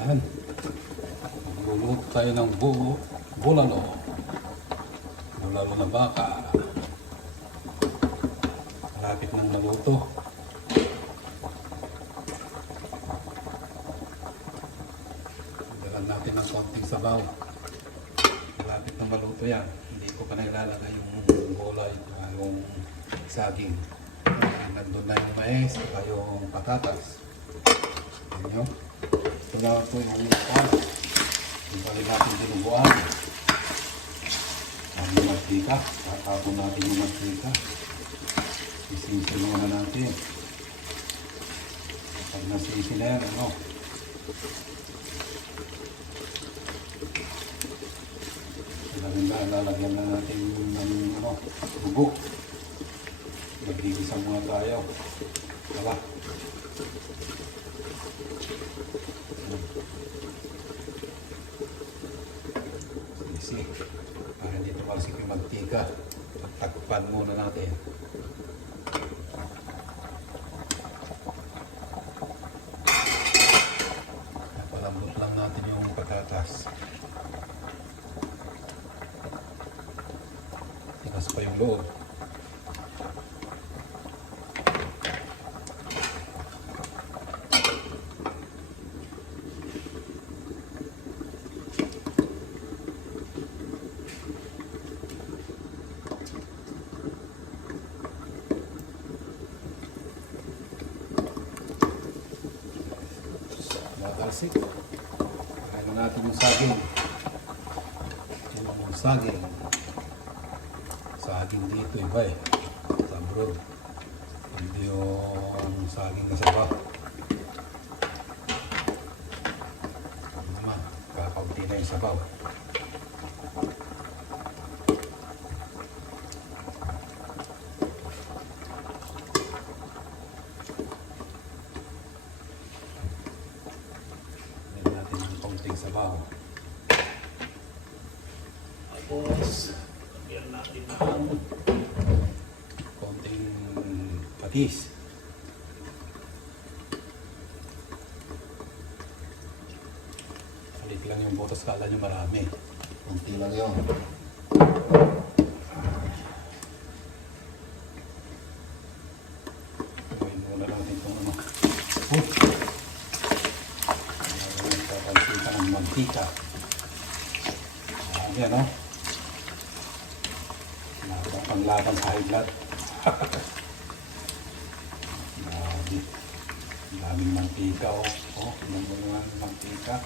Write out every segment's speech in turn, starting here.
Yan. Magluluto tayo ng bulalo. Bulalo na baka. Malapit ng maluto. Dalan natin ng konting sabaw. Malapit ng maluto yan. Hindi ko pa nailalagay yung gulay, yung saging. Nandun na yung mais, saka yung patatas. Yan yun. Ito na po yung upan. Ibalik natin dinuguan. Ang mantika. Tatapon natin yung mantika. Isisi muna natin. Pag nasisi na yan, ano? Lalagyan na natin ng bubok. Magigisa muna tayo. Wala. Sisi. Para hindi tumalsik yung mantika. Takpan muna natin. Napalambot lang natin yung patatas. Tinas pa yung loob. Natalsik. Kaya natin yung saging. Yung saging. Saging dito iba eh. Sa abroad. Hindi yung saging na sabaw. Ano naman, kakaunti na yung sabaw. Lagyan natin yung kaunting sabaw. Tapos, lagyan natin ng konting patis. Palit lang yung botas, kala nyo marami. Konti lang yun. Gawin muna natin itong ano. Papansitan ng mantika. Ayan o. Panglaban sa high blood. Daming mantika o. Ilan mo naman mantika.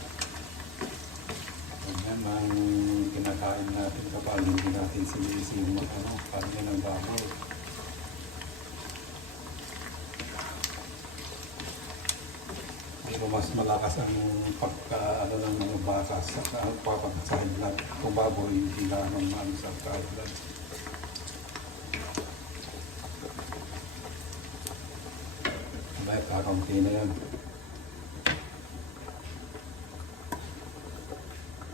Ganyan ang kinakain natin kapag hindi natin sinisi yung karne ng baboy. Pero mas malakas ang pagka ng mga baka sa high blood. Kung baboy, hindi naman sa high blood. Kakaunti na yan.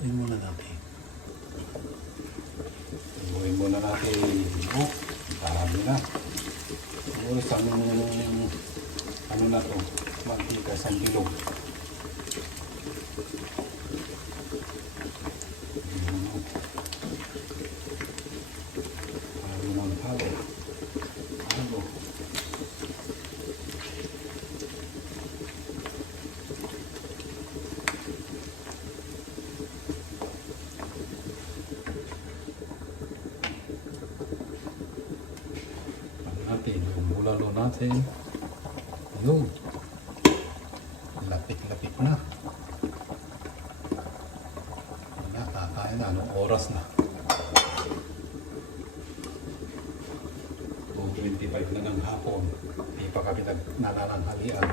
Ibuhin muna natin. Ibuhin muna natin. Marami na. Siguro isang ano na to, mantika, isang bilog. Yung bulalo natin yung lapit-lapit na kakain na, anong oras na 2:25 na ng hapon, hindi pa kami nanananghalian.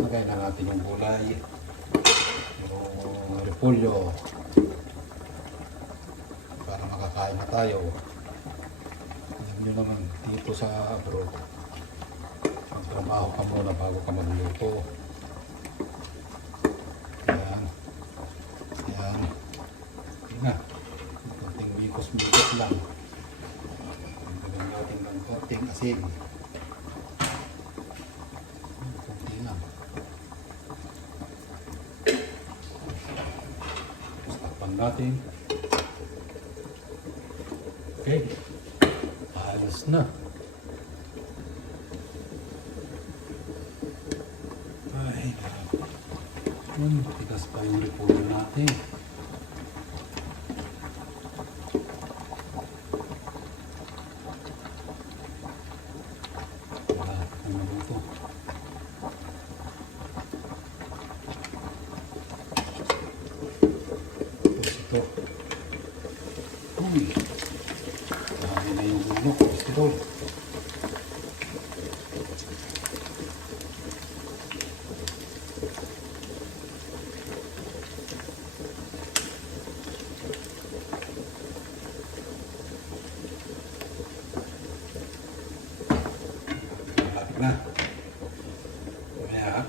Lagay na natin yung gulay, yung repolyo para makakain na tayo. Alam nyo naman, dito sa abroad, magtrabaho ka muna bago ka magluto. Yan. Yan. Yan na. Konting mikos-mikos lang. Gawin natin ng konting asin. Konti lang. natin. Okay. Ayos na. Ay, tigas pa yung repolyo natin. Malapit na maluto. Tapos ito. Uy! Dami na yung ulo ko. Ito. Malapit na. Kaya,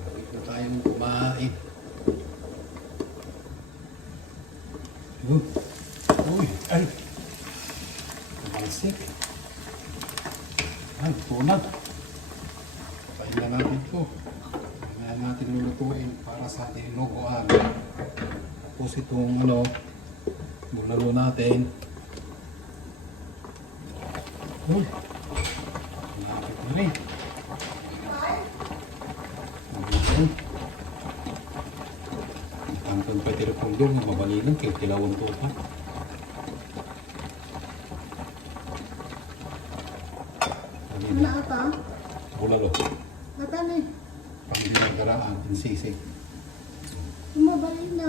malapit na tayong kumain. Uy! Uy! Ay! Nabalsik. Ay, tunag. Pain na natin ito. Kaya natin lulutuin para sa ating luguan. Tapos itong bulalo natin. Uy! Malapit na rin. Ayan. Ang pwede rin doon, mabalinan kayo, kilawang to ito. Ano ata? Bulalo. Ata na eh. Pang dinagaraan, insisig. Sumabalay na.